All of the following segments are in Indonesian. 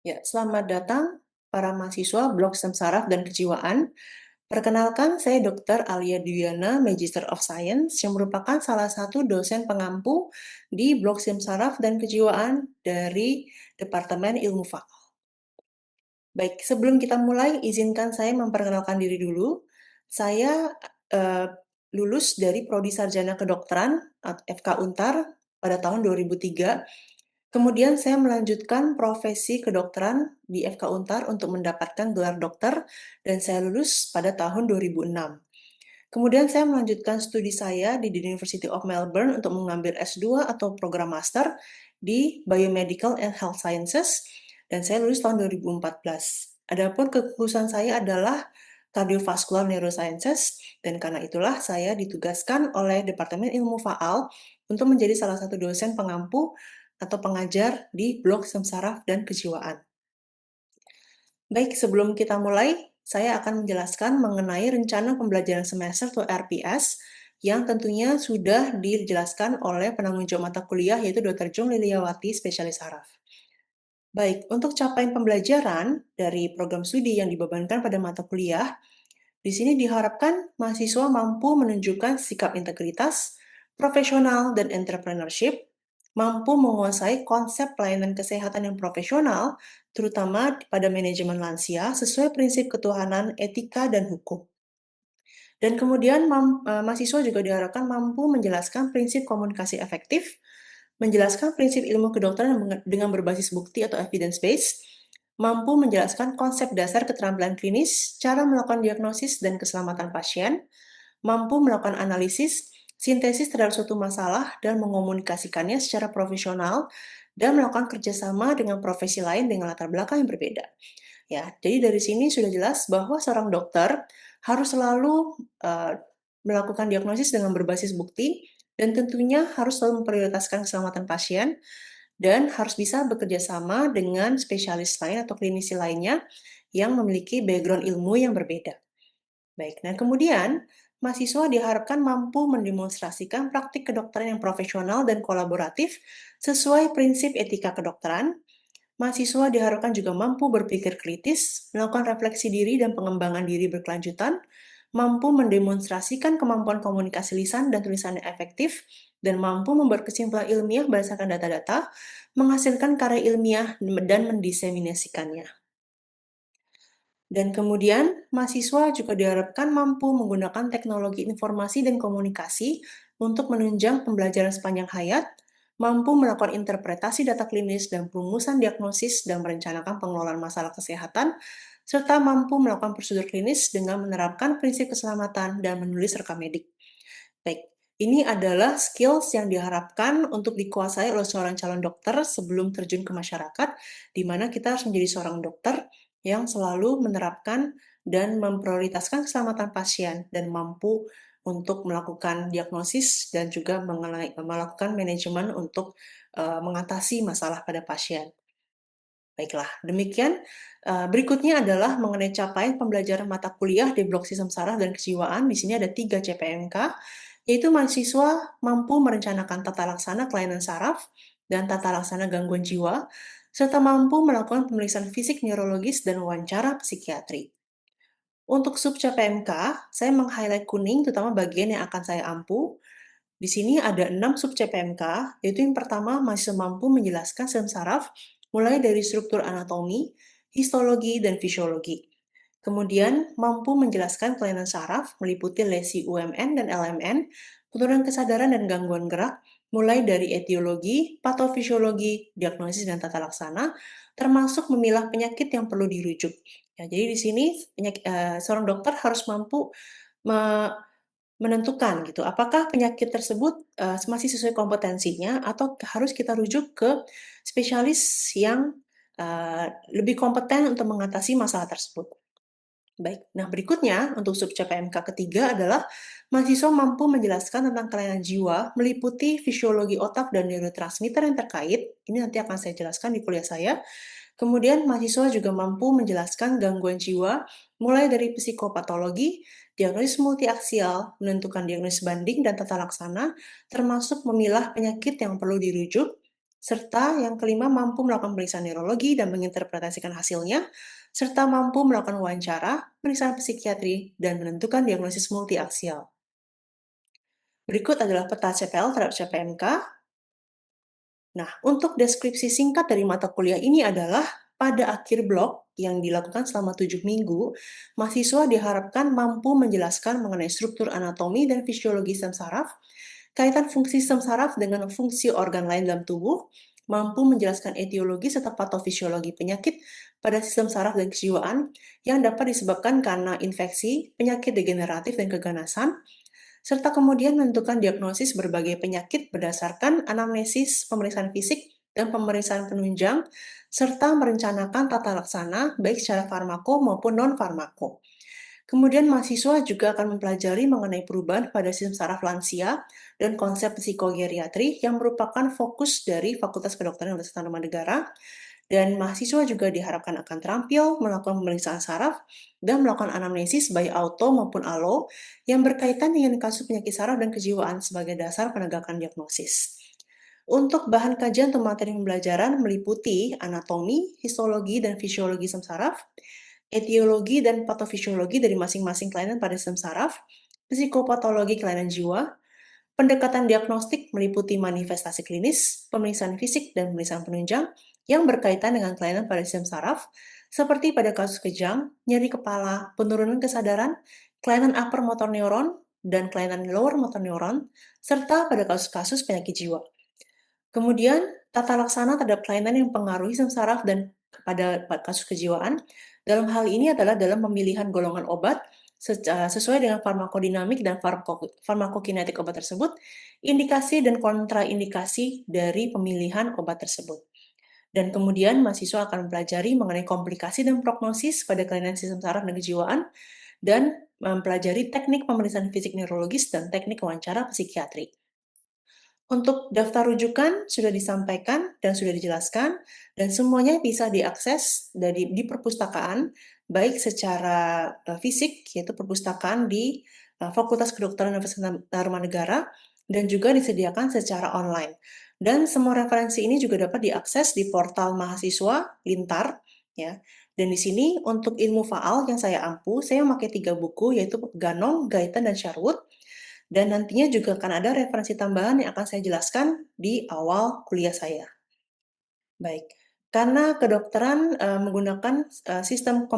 Ya, selamat datang para mahasiswa Blok STEM Saraf dan Kejiwaan. Perkenalkan, saya Dr. Alia Dwiana, Magister of Science, yang merupakan salah satu dosen pengampu di Blok STEM Saraf dan Kejiwaan dari Departemen Ilmu Fakal. Baik, sebelum kita mulai, izinkan saya memperkenalkan diri dulu. Saya lulus dari Prodi Sarjana Kedokteran atau FK Untar pada tahun 2003. Kemudian saya melanjutkan profesi kedokteran di FK Untar untuk mendapatkan gelar dokter dan saya lulus pada tahun 2006. Kemudian saya melanjutkan studi saya di The University of Melbourne untuk mengambil S2 atau program master di Biomedical and Health Sciences dan saya lulus tahun 2014. Adapun kekhususan saya adalah Cardiovascular Neurosciences dan karena itulah saya ditugaskan oleh Departemen Ilmu Faal untuk menjadi salah satu dosen pengampu atau pengajar di Blok STEM Saraf dan Kejiwaan. Baik, sebelum kita mulai, saya akan menjelaskan mengenai rencana pembelajaran semester atau RPS yang tentunya sudah dijelaskan oleh penanggung jawab mata kuliah yaitu Dr. Jung Liliawati, spesialis saraf. Baik, untuk capaian pembelajaran dari program studi yang dibebankan pada mata kuliah, di sini diharapkan mahasiswa mampu menunjukkan sikap integritas, profesional, dan entrepreneurship, mampu menguasai konsep pelayanan kesehatan yang profesional, terutama pada manajemen lansia sesuai prinsip ketuhanan, etika, dan hukum. Dan kemudian mahasiswa juga diharapkan mampu menjelaskan prinsip komunikasi efektif, menjelaskan prinsip ilmu kedokteran dengan berbasis bukti atau evidence based, mampu menjelaskan konsep dasar keterampilan klinis, cara melakukan diagnosis dan keselamatan pasien, mampu melakukan analisis, sintesis terhadap suatu masalah dan mengomunikasikannya secara profesional, dan melakukan kerjasama dengan profesi lain dengan latar belakang yang berbeda. Ya, jadi dari sini sudah jelas bahwa seorang dokter harus selalu melakukan diagnosis dengan berbasis bukti dan tentunya harus selalu memprioritaskan keselamatan pasien dan harus bisa bekerja sama dengan spesialis lain atau klinisi lainnya yang memiliki background ilmu yang berbeda. Baik, nah kemudian mahasiswa diharapkan mampu mendemonstrasikan praktik kedokteran yang profesional dan kolaboratif sesuai prinsip etika kedokteran. Mahasiswa diharapkan juga mampu berpikir kritis, melakukan refleksi diri dan pengembangan diri berkelanjutan, mampu mendemonstrasikan kemampuan komunikasi lisan dan tulisan yang efektif, dan mampu membuat kesimpulan ilmiah berdasarkan data-data, menghasilkan karya ilmiah, dan mendiseminasikannya. Dan kemudian, mahasiswa juga diharapkan mampu menggunakan teknologi informasi dan komunikasi untuk menunjang pembelajaran sepanjang hayat, mampu melakukan interpretasi data klinis dan perumusan diagnosis dan merencanakan pengelolaan masalah kesehatan, serta mampu melakukan prosedur klinis dengan menerapkan prinsip keselamatan dan menulis rekam medik. Baik, ini adalah skills yang diharapkan untuk dikuasai oleh seorang calon dokter sebelum terjun ke masyarakat, di mana kita harus menjadi seorang dokter yang selalu menerapkan dan memprioritaskan keselamatan pasien dan mampu untuk melakukan diagnosis dan juga melakukan manajemen untuk mengatasi masalah pada pasien. Baiklah, demikian. Berikutnya adalah mengenai capaian pembelajaran mata kuliah di Blok Sistem Saraf dan Kejiwaan. Di sini ada 3 CPMK, yaitu mahasiswa mampu merencanakan tata laksana kelainan saraf dan tata laksana gangguan jiwa, serta mampu melakukan pemeriksaan fisik neurologis dan wawancara psikiatri. Untuk sub CPMK, saya meng-highlight kuning terutama bagian yang akan saya ampu. Di sini ada 6 sub CPMK, yaitu yang pertama mahasiswa mampu menjelaskan sistem saraf mulai dari struktur anatomi, histologi, dan fisiologi. Kemudian mampu menjelaskan kelainan saraf meliputi lesi UMN dan LMN, penurunan kesadaran dan gangguan gerak, mulai dari etiologi, patofisiologi, diagnosis dan tata laksana, termasuk memilah penyakit yang perlu dirujuk. Ya, jadi di sini seorang dokter harus mampu menentukan gitu, apakah penyakit tersebut, masih sesuai kompetensinya atau harus kita rujuk ke spesialis yang, lebih kompeten untuk mengatasi masalah tersebut. Baik, nah berikutnya untuk sub CPMK ketiga adalah mahasiswa mampu menjelaskan tentang kelainan jiwa meliputi fisiologi otak dan neurotransmitter yang terkait, ini nanti akan saya jelaskan di kuliah saya. Kemudian mahasiswa juga mampu menjelaskan gangguan jiwa mulai dari psikopatologi, diagnosis multiaksial, menentukan diagnosis banding dan tata laksana, termasuk memilah penyakit yang perlu dirujuk, serta yang kelima mampu melakukan pemeriksaan neurologi dan menginterpretasikan hasilnya, serta mampu melakukan wawancara, pemeriksaan psikiatri, dan menentukan diagnosis multiaksial. Berikut adalah peta CPL terhadap CPMK. Nah, untuk deskripsi singkat dari mata kuliah ini adalah pada akhir blok yang dilakukan selama 7 minggu, mahasiswa diharapkan mampu menjelaskan mengenai struktur anatomi dan fisiologi sistem saraf, kaitan fungsi sistem saraf dengan fungsi organ lain dalam tubuh, mampu menjelaskan etiologi serta patofisiologi penyakit pada sistem saraf dan kejiwaan yang dapat disebabkan karena infeksi, penyakit degeneratif dan keganasan, serta kemudian menentukan diagnosis berbagai penyakit berdasarkan anamnesis, pemeriksaan fisik, dan pemeriksaan penunjang, serta merencanakan tata laksana baik secara farmako maupun non-farmako. Kemudian mahasiswa juga akan mempelajari mengenai perubahan pada sistem saraf lansia dan konsep psikogeriatri yang merupakan fokus dari Fakultas Kedokteran Universitas Tarumanegara, dan mahasiswa juga diharapkan akan terampil melakukan pemeriksaan saraf dan melakukan anamnesis baik auto maupun alo yang berkaitan dengan kasus penyakit saraf dan kejiwaan sebagai dasar penegakan diagnosis. Untuk bahan kajian atau materi pembelajaran meliputi anatomi, histologi, dan fisiologi sistem saraf, etiologi dan patofisiologi dari masing-masing kelainan pada sistem saraf, psikopatologi kelainan jiwa, pendekatan diagnostik meliputi manifestasi klinis, pemeriksaan fisik, dan pemeriksaan penunjang yang berkaitan dengan kelainan pada sistem saraf, seperti pada kasus kejang, nyeri kepala, penurunan kesadaran, kelainan upper motor neuron, dan kelainan lower motor neuron, serta pada kasus-kasus penyakit jiwa. Kemudian, tata laksana terhadap kelainan yang mempengaruhi sistem saraf dan pada kasus kejiwaan, dalam hal ini adalah dalam pemilihan golongan obat sesuai dengan farmakodinamik dan farmakokinetik obat tersebut, indikasi dan kontraindikasi dari pemilihan obat tersebut. Dan kemudian mahasiswa akan mempelajari mengenai komplikasi dan prognosis pada kelainan sistem saraf dan kejiwaan, dan mempelajari teknik pemeriksaan fisik neurologis dan teknik wawancara psikiatri. Untuk daftar rujukan sudah disampaikan dan sudah dijelaskan, dan semuanya bisa diakses di perpustakaan, baik secara fisik, yaitu perpustakaan di Fakultas Kedokteran Universitas Tarumanegara, dan juga disediakan secara online. Dan semua referensi ini juga dapat diakses di portal mahasiswa Lintar, ya. Dan di sini untuk ilmu faal yang saya ampu, saya memakai 3 buku, yaitu Ganong, Gaitan, dan Sherwood. Dan nantinya juga akan ada referensi tambahan yang akan saya jelaskan di awal kuliah saya. Baik, karena kedokteran menggunakan sistem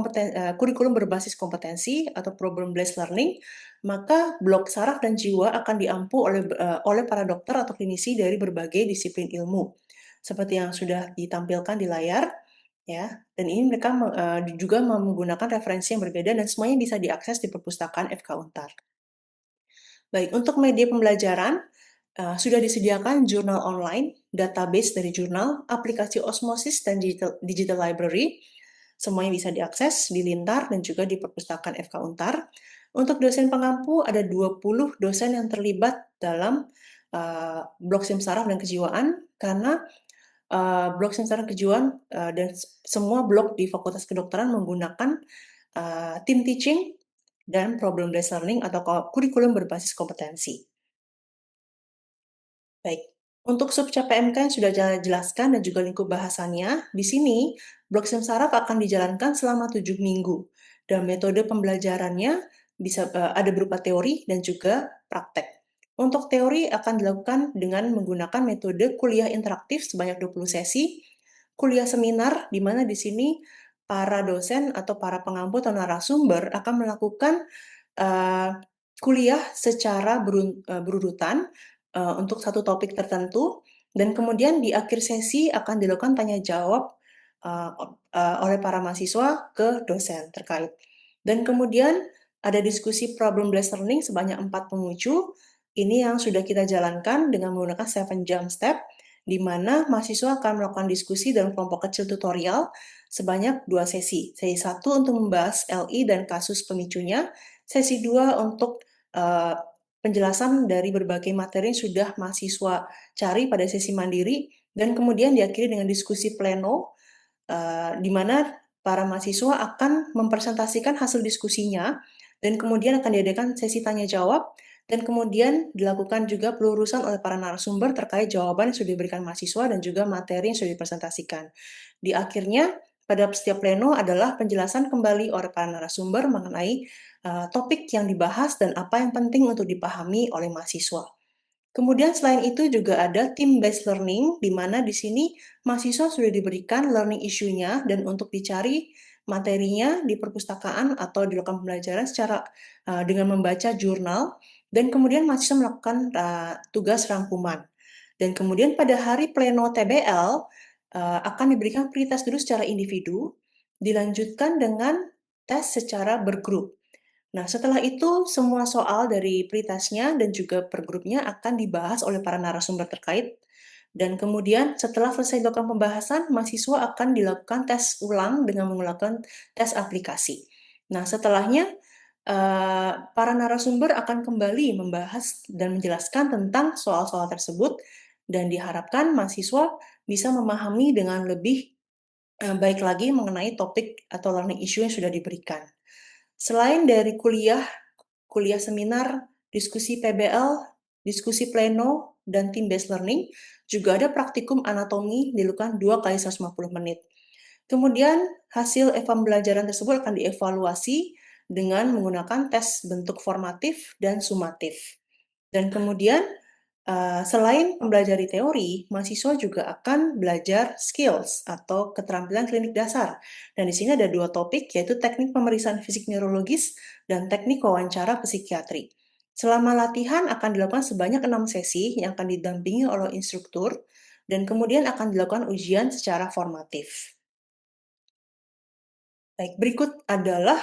kurikulum berbasis kompetensi atau problem-based learning, maka blok saraf dan jiwa akan diampu oleh para dokter atau klinisi dari berbagai disiplin ilmu, seperti yang sudah ditampilkan di layar, ya. Dan ini mereka juga menggunakan referensi yang berbeda dan semuanya bisa diakses di perpustakaan FK Untar. Baik, untuk media pembelajaran, sudah disediakan jurnal online, database dari jurnal, aplikasi osmosis, dan digital library. Semuanya bisa diakses di Lintar dan juga di perpustakaan FK Untar. Untuk dosen pengampu, ada 20 dosen yang terlibat dalam blok SIM saraf dan kejiwaan, karena blok SIM saraf kejiwaan dan semua blok di Fakultas Kedokteran menggunakan tim teaching dan problem-based learning atau kurikulum berbasis kompetensi. Baik, untuk sub CPMK yang sudah saya jelaskan dan juga lingkup bahasannya, di sini blok SIM saraf akan dijalankan selama 7 minggu. Dan metode pembelajarannya bisa ada berupa teori dan juga praktek. Untuk teori akan dilakukan dengan menggunakan metode kuliah interaktif sebanyak 20 sesi, kuliah seminar di mana di sini para dosen atau para pengampu atau narasumber akan melakukan kuliah secara berurutan untuk satu topik tertentu, dan kemudian di akhir sesi akan dilakukan tanya jawab oleh para mahasiswa ke dosen terkait. Dan kemudian ada diskusi problem-based learning sebanyak 4 pengucu. Ini yang sudah kita jalankan dengan menggunakan 7 jump step, di mana mahasiswa akan melakukan diskusi dalam kelompok kecil tutorial sebanyak 2 sesi. Sesi 1 untuk membahas LI dan kasus pemicunya, sesi 2 untuk penjelasan dari berbagai materi yang sudah mahasiswa cari pada sesi mandiri, dan kemudian diakhiri dengan diskusi pleno, di mana para mahasiswa akan mempresentasikan hasil diskusinya, dan kemudian akan diadakan sesi tanya jawab Dan kemudian dilakukan juga pelurusan oleh para narasumber terkait jawaban yang sudah diberikan mahasiswa dan juga materi yang sudah dipresentasikan. Di akhirnya, pada setiap pleno adalah penjelasan kembali oleh para narasumber mengenai topik yang dibahas dan apa yang penting untuk dipahami oleh mahasiswa. Kemudian selain itu juga ada team-based learning, di mana di sini mahasiswa sudah diberikan learning issue-nya dan untuk dicari materinya di perpustakaan atau dilakukan pembelajaran secara dengan membaca jurnal dan kemudian mahasiswa melakukan tugas rangkuman. Dan kemudian pada hari pleno TBL akan diberikan pre-test dulu secara individu, dilanjutkan dengan tes secara bergrup. Nah, setelah itu semua soal dari pretestnya dan juga per grupnya akan dibahas oleh para narasumber terkait. Dan kemudian setelah selesai dilakukan pembahasan, mahasiswa akan dilakukan tes ulang dengan menggunakan tes aplikasi. Nah, setelahnya para narasumber akan kembali membahas dan menjelaskan tentang soal-soal tersebut dan diharapkan mahasiswa bisa memahami dengan lebih baik lagi mengenai topik atau learning issue yang sudah diberikan. Selain dari kuliah seminar, diskusi PBL, diskusi pleno, dan team-based learning, juga ada praktikum anatomi dilakukan 2 kali 150 menit. Kemudian, hasil pembelajaran tersebut akan dievaluasi dengan menggunakan tes bentuk formatif dan sumatif. Dan kemudian, selain mempelajari teori, mahasiswa juga akan belajar skills atau keterampilan klinik dasar. Dan di sini ada 2 topik, yaitu teknik pemeriksaan fisik neurologis dan teknik wawancara psikiatri. Selama latihan akan dilakukan sebanyak 6 sesi yang akan didampingi oleh instruktur, dan kemudian akan dilakukan ujian secara formatif. Baik, berikut adalah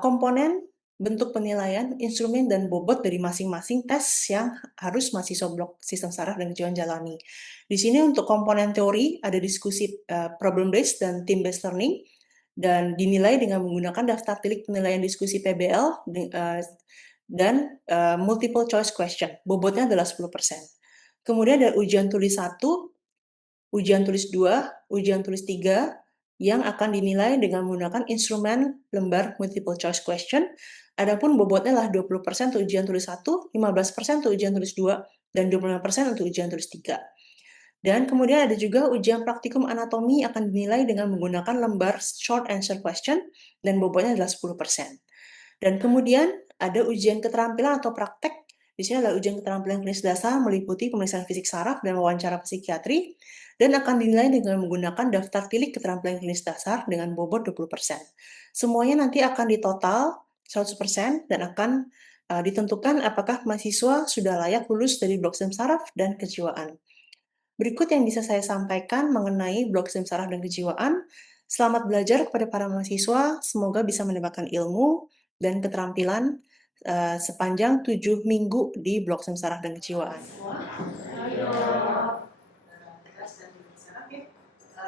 komponen, bentuk penilaian, instrumen, dan bobot dari masing-masing tes yang harus mahasiswa blok sistem saraf dan kejiwaan jalani. Di sini untuk komponen teori ada diskusi problem based dan team based learning dan dinilai dengan menggunakan daftar tilik penilaian diskusi PBL dan multiple choice question. Bobotnya adalah 10%. Kemudian ada ujian tulis 1, ujian tulis 2, ujian tulis 3, yang akan dinilai dengan menggunakan instrumen lembar multiple choice question. Adapun bobotnya adalah 20% untuk ujian tulis 1, 15% untuk ujian tulis 2, dan 25% untuk ujian tulis 3. Dan kemudian ada juga ujian praktikum anatomi akan dinilai dengan menggunakan lembar short answer question dan bobotnya adalah 10%. Dan kemudian ada ujian keterampilan atau praktek. Di sini adalah ujian keterampilan klinis dasar meliputi pemeriksaan fisik saraf dan wawancara psikiatri dan akan dinilai dengan menggunakan daftar tilik keterampilan klinis dasar dengan bobot 20%. Semuanya nanti akan ditotal 100% dan akan ditentukan apakah mahasiswa sudah layak lulus dari blok sistem saraf dan kejiwaan. Berikut yang bisa saya sampaikan mengenai blok sistem saraf dan kejiwaan. Selamat belajar kepada para mahasiswa, semoga bisa mendapatkan ilmu dan keterampilan sepanjang 7 minggu di blok sistem saraf dan kejiwaan.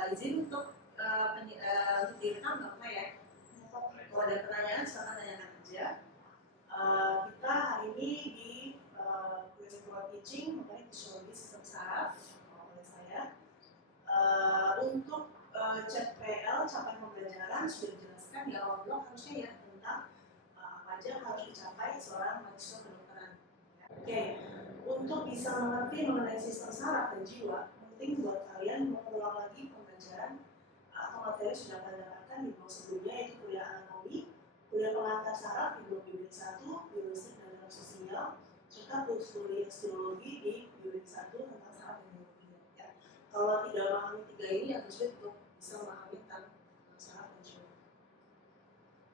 Izin untuk direkam nggak apa ya? Kalau ada pertanyaan, silakan tanyakan aja. Kita hari ini di Curriculum Teaching mengenai fisiologi sistem saraf oleh saya. Untuk CPL, capaian pembelajaran sudah dijelaskan di awal blog harusnya ya tentang apa aja yang harus dicapai seorang mahasiswa kedokteran. Oke, untuk bisa mengerti mengenai sistem saraf dan jiwa, penting buat kalian mengulang lagi pembelajaran atau materi sudah kalian dapatkan di blog sebelumnya, yaitu kuliah anatomi, kuliah pengantar saraf di blog unit 1, biologi dan dalam sosial, serta kuliah histologi di unit 1 tentang saraf dan biologi. Ya. Kalau tidak memahami 3 ini, akan sulit untuk bisa memahami tentang saraf dan jiwa.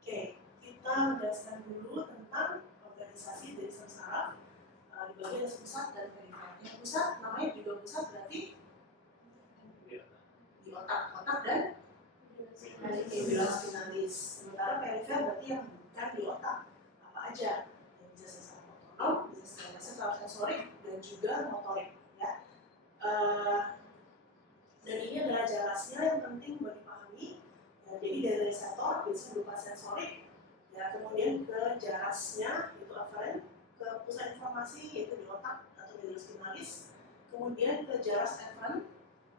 Oke, kita menjelaskan dulu tentang organisasi dari sistem saraf. Dibagi ada pusat dan perifer. Yang pusat namanya juga pusat berarti di otak dan embryos spinalis. Sementara perifer berarti yang bukan di otak. Apa aja? Yang bisa secara otonom, bisa secara sensorik dan juga motorik. Ya. Dan ini adalah jelasnya yang penting buat dipahami. Ya, jadi dari reseptor biasanya berupa sensorik, ya, kemudian ke jarasnya itu aferen, ke pusat informasi yaitu di otak atau di spinalis, kemudian ke jaras eferen,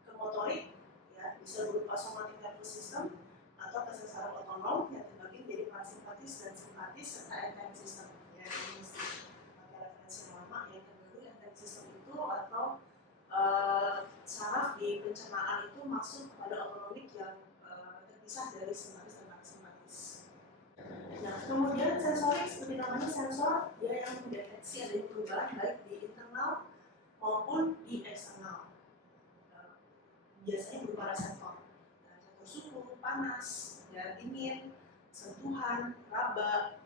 ke motorik, ya, bisa berupa somatic nervous system atau ke sensor otonom yang terbagi menjadi parasimpatis dan simpatis serta endocrine system. Ya, ini pencernaan itu masuk kepada otonomik yang terpisah dari simpatis dan parasimpatis. Nah, kemudian sensorik seperti namanya sensor, dia yang mendeteksi ada perubahan baik di internal maupun di eksternal. Biasanya berupa reseptor, reseptor suhu, panas, dan dingin, sentuhan, raba,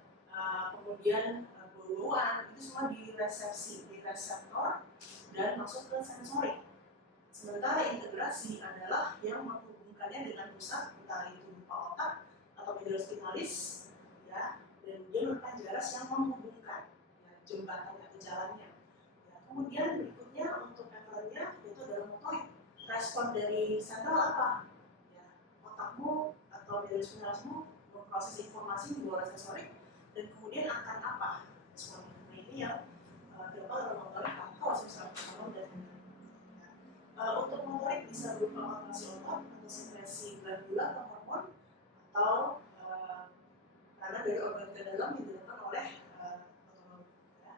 kemudian bau-bauan, itu semua diresepsi, di reseptor dan masuk ke sensorik. Sementara integrasi adalah yang menghubungkannya dengan pusat, entah itu berupa otak atau medulla spinalis, ya, dan dia merupakan jaras yang menghubungkan ya, jembatannya atau jalannya. Ya, kemudian berikutnya untuk efferentnya yaitu adalah motorik. Respon dari sentral apa? Ya, otakmu atau medulla spinalismu memproses informasi di bawah sensorik dan kemudian akan apa responnya. Nah ini yang dilakukan oleh motorik atau sistem hormon dan untuk motorik bisa berupa kontraksi otot atau sekresi glandula atau hormon atau karena dari organ ke dalam yang dilakukan oleh otonom. Ya.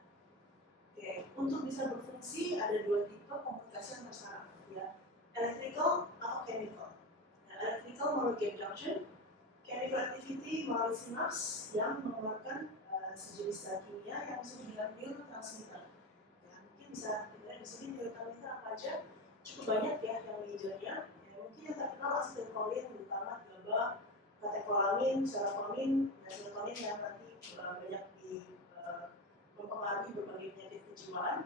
Oke, untuk bisa berfungsi ada dua tipe komunikasi antar saraf, ya, electrical atau chemical. Nah, electrical melalui gap junction, chemical activity melalui sinaps yang mengeluarkan sejenis zat kimia yang disebut dengan neurotransmitter. Ya, mungkin bisa kita di sini neurotransmitter apa aja? Cukup banyak ya yang mengejarnya. Ya, mungkin yang terkenal asetilkolin, terutama GABA, katekolamin, serotonin, dan serotonin yang nanti banyak mempengaruhi berbagai penyakit kejiwaan.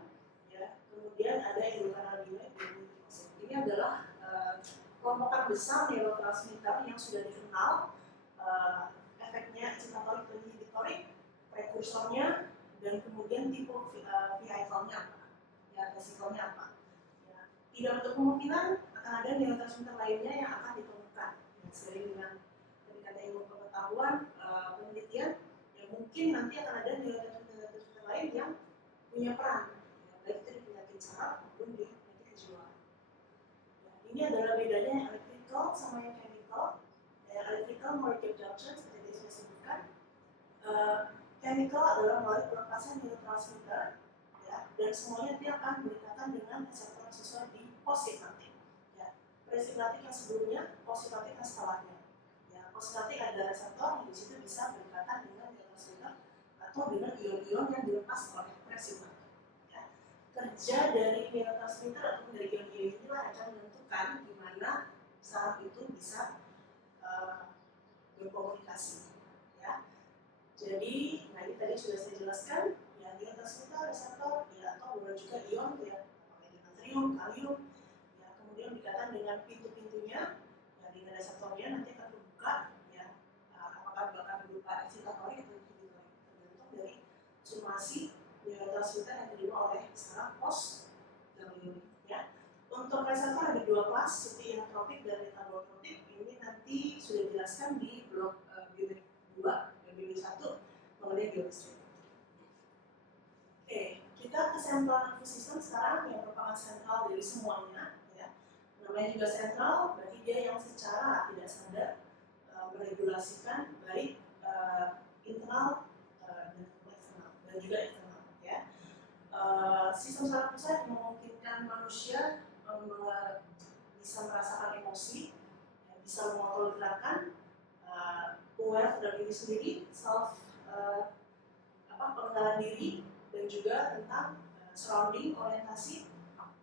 Ya, kemudian ada endokannabinoid dan glutikosid. Ini adalah kelompokan besar neurotransmitter yang sudah dikenal efeknya excitatorik dan inhibitorik, prekursornya, dan kemudian tipe vehicle-nya apa, ya, vesikelnya apa. Ya, tidak untuk kemungkinan akan ada neurotransmitter lainnya yang akan ditemukan. Ya, seiring dengan peningkatan ilmu pengetahuan, penelitian, ya mungkin nanti akan ada neurotransmitter lain yang punya peran, ya, baik itu di penyakit saraf maupun di penyakit kejiwaan. Ya, ini adalah bedanya yang electrical sama yang chemical. Electrical molecular junction seperti yang saya sebutkan. Chemical adalah melalui pelepasan neurotransmitter, ya, dan semuanya dia akan berkaitan dengan reseptor sesuai di posinatik. Ya, presinatik yang sebelumnya, posinatik yang setelahnya. Ya, posinatik ada reseptor yang di situ bisa berkaitan dengan neurotransmitter atau dengan ion-ion yang dilepas oleh presinatik. Ya, kerja dari neurotransmitter atau dari ion-ion inilah akan menentukan di mana saraf itu bisa berkomunikasi, ya. Jadi, nah ini tadi sudah saya jelaskan, ya neurotransmitter, reseptor, ya atau boleh juga ion, ya, natrium, kalium, ya kemudian berkaitan dengan pintu-pintunya, ya dengan reseptornya nanti akan terbuka, ya apakah akan berupa excitatorik atau inhibitorik, tergantung dari sumasi neurotransmitter yang diterima oleh saraf pos ganglionik, ya. Untuk reseptor ada dua kelas, seperti inotropik dan metabolotropik. Ini nanti sudah dijelaskan di blok biometrik 2 dan biometrik 1 mengenai biometrik. Oke, kita ke sentral nervous system sekarang yang merupakan sentral dari semuanya. Ya. Namanya juga sentral, berarti dia yang secara tidak sadar meregulasikan baik internal dan eksternal dan juga eksternal. Ya. Sistem saraf pusat memungkinkan manusia bisa merasakan emosi, ya, bisa mengontrol gerakan, aware terhadap diri sendiri, self pengenalan diri, dan juga tentang surrounding, orientasi,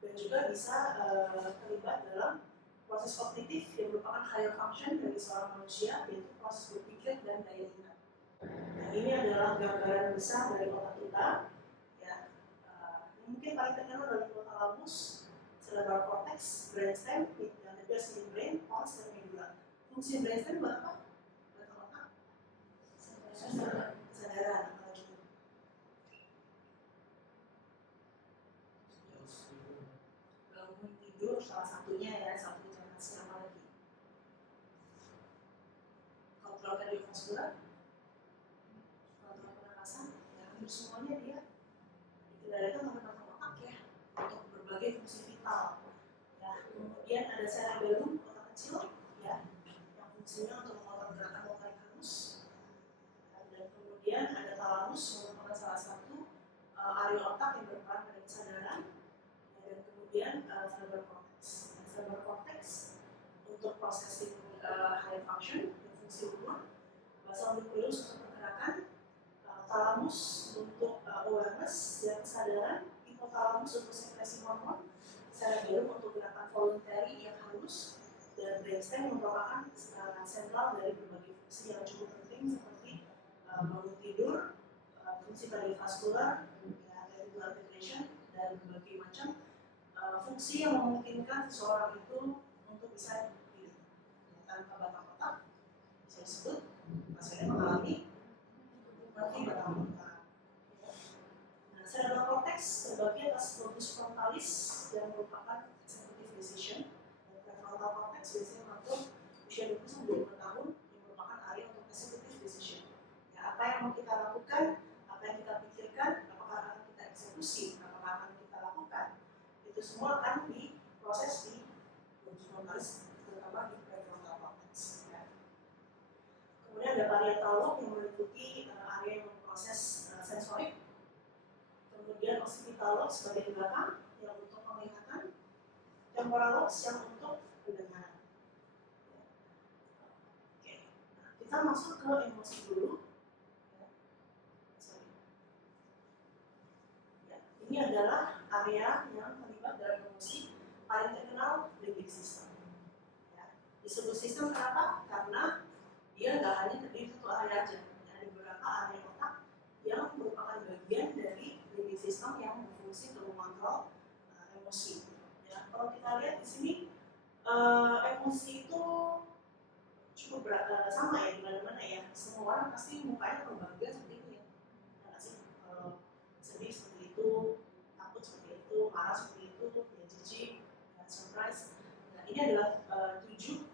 dan juga bisa terlibat dalam proses kognitif yang merupakan higher function dari seorang manusia, yaitu proses berpikir dan daya ingat. Nah, ini adalah gambaran besar dari otak kita. Ya, mungkin paling terkenal dari hipotalamus, cerebral cortex, brainstem, dan tegas midbrain, pons, dan medulla. Fungsi brainstem buat apa? Buat otak. Kesadaran. Bangun tidur salah satunya ya, satu generasi apa lagi? Kontrol kardiovaskular, kontrol pernapasan, ya hampir semuanya dia dikendalikan oleh otak ya, untuk berbagai fungsi vital. Ya, kemudian ada cerebellum, otak kecil, ya, yang fungsinya untuk mengontrol gerakan motorik halus. Dan kemudian ada thalamus, merupakan salah satu area otak yang berperan pada kesadaran. Dan kemudian cerebral cortex. Cerebral cortex hipotalamus untuk awareness dan kesadaran, hipotalamus untuk sekresi hormon, cerebellum untuk gerakan voluntary yang halus, dan brainstem yang merupakan sentral dari berbagai fungsi yang cukup penting seperti bangun tidur, fungsi kardiovaskular, reticular filtration, dan berbagai macam fungsi yang memungkinkan seseorang itu untuk bisa hidup tanpa batang otak, bisa disebut pasiennya mengalami mati batang otak. Nah, cerebral cortex terbagi atas lobus frontalis yang merupakan executive decision, dan prefrontal cortex biasanya mengatur usia 20-25 tahun yang merupakan area untuk executive decision. Ya, apa yang mau kita lakukan, apa yang kita pikirkan, apakah akan kita eksekusi, apakah akan kita lakukan, itu semua akan diproses di lobus frontalis, terutama di prefrontal cortex. Ya. Kemudian ada parietal lobe yang meliputi area yang memproses sensorik. Kemudian occipital lobe sebagai di belakang yang untuk penglihatan, temporal lobe yang untuk pendengaran. Oke, nah, kita masuk ke emosi dulu. Ya, ini adalah area yang terlibat dalam emosi, paling terkenal limbic system. Ya, disebut sistem kenapa? Karena dia nggak hanya terdiri satu area aja, ada beberapa area otak yang merupakan bagian dari limbic system yang berfungsi untuk mengontrol emosi. Ya, kalau kita lihat di sini emosi itu cukup sama ya di mana-mana ya. Semua orang pasti mukanya berbahagia seperti ini ya. Nggak sih? Sedih seperti itu, takut seperti itu, marah seperti itu, ya jijik, ya surprise. Nah, ini adalah 7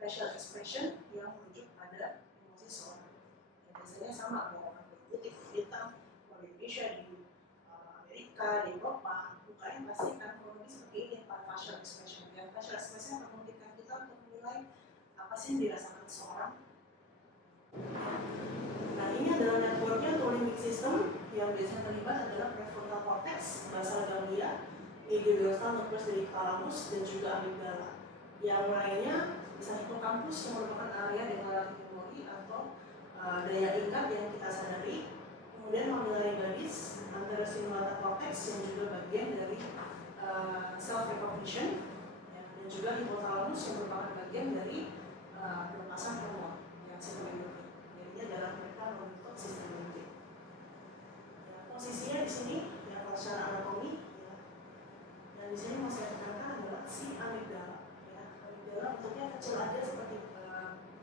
facial expression yang merujuk pada emosi seseorang. Ya, biasanya sama, mau orang berputih, hitam, kalau di Indonesia, di Amerika, di Eropa, mukanya pasti akan kurang lebih seperti ini pada facial expression. Dan facial expression akan memungkinkan kita untuk menilai apa sih yang dirasakan seseorang. Nah, ini adalah networknya untuk limbic system yang biasanya terlibat adalah prefrontal cortex, basal ganglia, mediodorsal nucleus dari thalamus, dan juga amigdala. Yang lainnya bisa hippocampus yang merupakan area deklarasi memori atau daya ingat yang kita sadari. Kemudian mamillary bodies, anterostimulator cortex yang juga bagian dari self recognition, ya, dan juga hipotalamus yang merupakan bagian dari pelepasan hormon yang sistem endokrin. Jadinya dalam mereka membentuk sistem endokrin. Ya, posisinya di sini ya kalau secara anatomi ya, dan di sini mau saya tekankan adalah si amigdala. Ya, amigdala bentuknya kecil aja seperti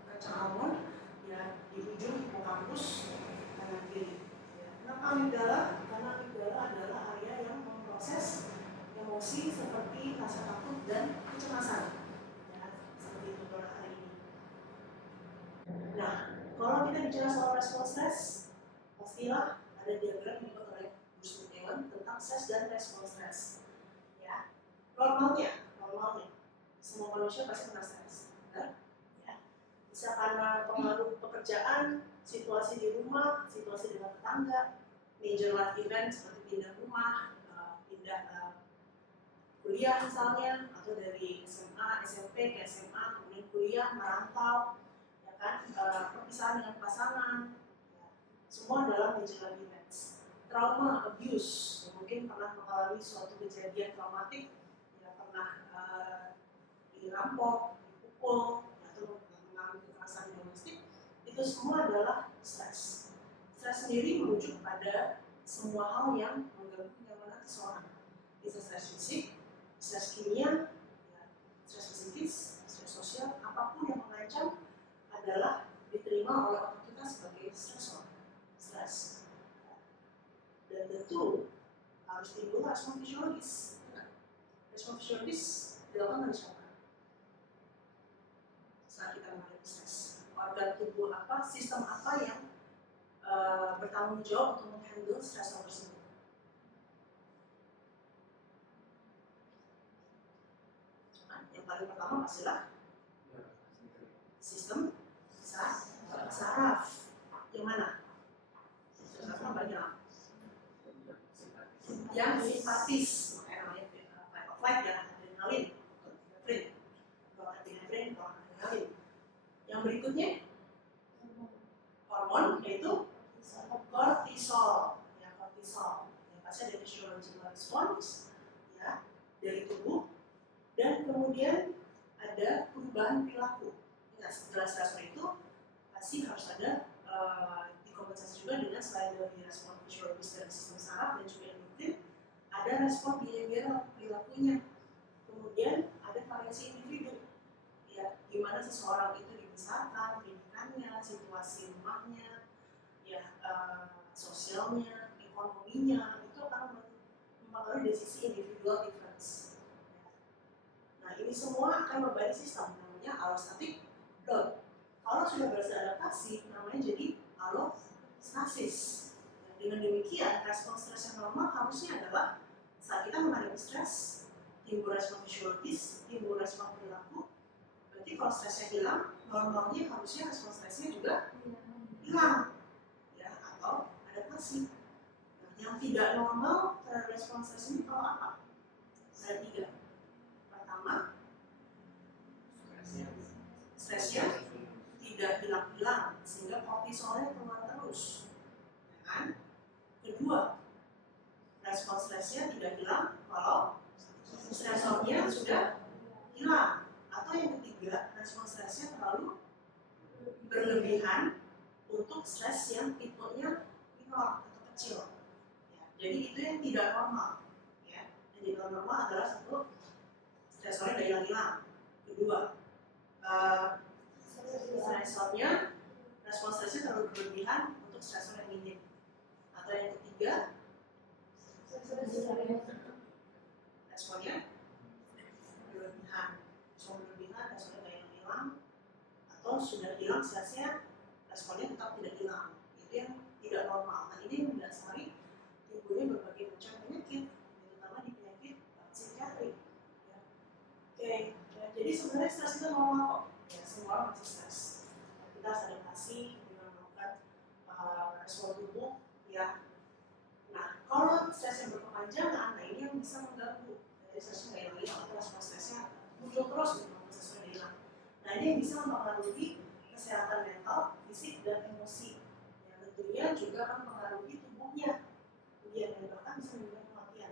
kacang almond, ya di ujung hipokampus kanan kiri. Ya, kenapa amigdala? Karena amigdala adalah area yang memproses emosi seperti rasa takut dan kecemasan. Ya, seperti itu pada hari ini. Nah, kalau kita bicara soal respon stres, pastilah ada diagram yang dibuat oleh Bruce McEwen tentang stres dan respon stres. Ya, normalnya, semua manusia pasti pernah stres, benar? Ya, bisa karena pengaruh pekerjaan, situasi di rumah, situasi dengan tetangga, major life event seperti pindah rumah, pindah kuliah misalnya, atau dari SMA, SMP ke SMA, kemudian kuliah, merantau, ya kan, perpisahan dengan pasangan, ya, semua adalah major life events. Trauma, abuse, ya, mungkin pernah mengalami suatu kejadian traumatik, ya pernah dirampok, dipukul, ya, atau mengalami kekerasan domestik, itu semua adalah stres. Stres sendiri merujuk pada semua hal yang mengganggu kenyamanan seseorang. Bisa stres fisik, stres kimia, ya, stres psikis, stres sosial, apapun yang mengancam adalah diterima oleh otak kita sebagai stresor, stres. Dan tentu harus timbul respon fisiologis. Respon fisiologis dilakukan dari siapa? Saat kita menghadapi stres, organ tubuh apa, sistem apa yang bertanggung jawab untuk menghandle stresor tersebut. Yang paling pertama pastilah sistem saraf. Yang mana? Sistem saraf banyak. Yang simpatis, namanya fight or flight ya, adrenalin, epinefrin, norepinefrin, noradrenalin. Yang berikutnya hormon yaitu Kemudian ada perubahan perilaku. Ingat, setelah stresor itu pasti harus ada dikompensasi juga dengan selain dari respon fisiologis dari sistem saraf dan juga endokrin, ada respon behavioral perilakunya. Kemudian ada variasi individu, ya, gimana seseorang itu dibesarkan, pendidikannya, situasi rumahnya, ya, sosialnya, ekonominya, itu akan mempengaruhi dari sisi individual difference. Nah, ini semua akan membantu sistem namanya allostatic block. Kalau sudah berhasil adaptasi, namanya jadi allostasis. Nah, dengan demikian, respon stres yang normal harusnya adalah saat kita menghadapi stres, timbul respon fisiologis, timbul respon perilaku. Berarti kalau stresnya hilang, normalnya harusnya respon stresnya juga hilang, ya, atau adaptasi. Nah, yang tidak normal terhadap respon stres ini kalau apa? Ada 3. Pertama, stresnya tidak hilang-hilang sehingga kortisolnya keluar terus, ya kan? Kedua, respon stresnya tidak hilang kalau stresornya sudah hilang. Atau yang ketiga, respon stresnya terlalu berlebihan untuk stres yang tipenya minor atau kecil. Ya, jadi itu yang tidak normal. Ya, yang tidak normal adalah satu, stresornya tidak hilang-hilang. Kedua, stresornya, respon stresnya terlalu berlebihan untuk stresor yang minim. Atau yang ketiga, responnya berlebihan, responnya tidak hilang, atau sudah hilang stresnya, responnya tetap tidak hilang. Itu yang tidak normal. Nah, ini yang mendasari timbulnya berbagai macam penyakit, terutama di penyakit psikiatri. Ya. Oke, ya, jadi sebenarnya stres itu normal kok. Ya, semua orang masih stres. Kita harus adaptasi dengan melakukan respon tubuh. Ya. Nah, kalau stres yang berkepanjangan, nah ini yang bisa mengganggu. Jadi stresnya nggak hilang, atau respon stresnya muncul terus, stresnya nggak hilang. Nah, ini yang bisa mempengaruhi kesehatan mental, fisik, dan emosi. Yang tentunya juga akan mempengaruhi tubuhnya. Kemudian yang bahkan bisa menyebabkan kematian.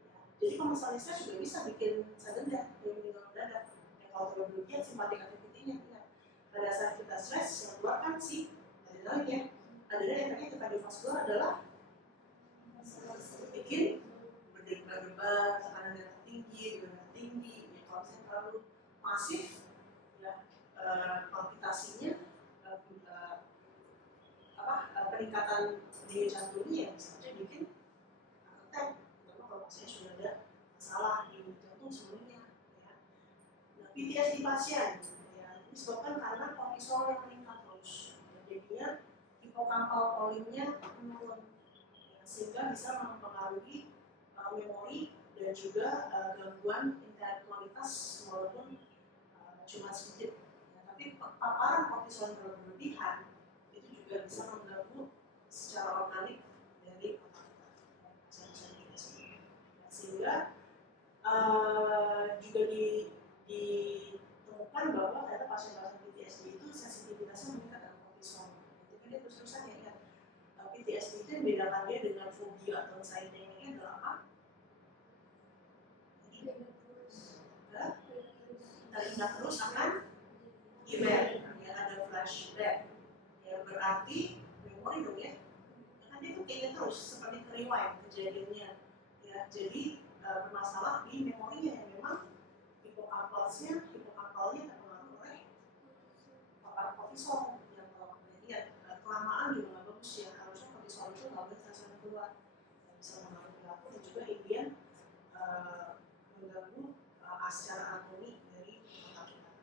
Ya, jadi kalau misalnya stres juga bisa bikin sudden death, meninggal mendadak. Ya, kalau terlalu berlebihan simpatik aktivitinya, ya. Pada saat kita stres, yang keluar kan sih, adrenalin ya. Adrenalin yang terkait kardiovaskular adalah bikin berdebar-debar, tekanan darah tinggi, ya, kalau misalnya terlalu masif, ya, palpitasinya, peningkatan denyut jantungnya ya bisa saja bikin attack, terutama kalau pasiennya sudah ada masalah di jantung sebelumnya. Ya. Nah, PTSD pasien, ya, ini disebabkan karena kortisol yang meningkat terus, ya, jadinya hipokampal prolinnya menurun, ya, sehingga bisa mempengaruhi memori dan juga gangguan intelektualitas walaupun cuma sedikit. Ya, tapi paparan kortisol yang berlebihan itu juga bisa mengganggu secara organik dari otak kita, sehingga juga ditemukan bahwa ternyata pasien-pasien PTSD itu sensitivitasnya meningkat dengan kortisol. Itu kan dia terus-terusan ya, ingat, PTSD itu yang membedakan dia dengan fobia atau anxiety ini adalah apa? Teringat terus akan event, ya, ada flashback, ya, berarti memori dong ya, kan dia tuh keinget terus seperti rewind kejadiannya, ya, jadi bermasalah di memorinya yang memang hipokampalnya terpengaruh oleh paparan kortisol yang kalau kemudian kelamaan juga nggak bagus ya, harusnya kortisol itu nggak boleh terasa keluar, bisa mengalami perilaku dan juga kemudian mengganggu secara anatomi dari otak kita.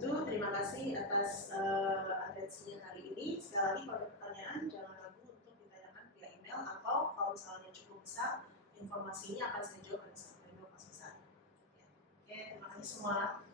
Itu terima kasih atas atensinya hari ini. Sekali lagi kalau ada pertanyaan jangan ragu untuk ditanyakan via email, atau kalau misalnya cukup besar informasinya akan saya jawab pada saat email pas besar. Oke, terima kasih semua.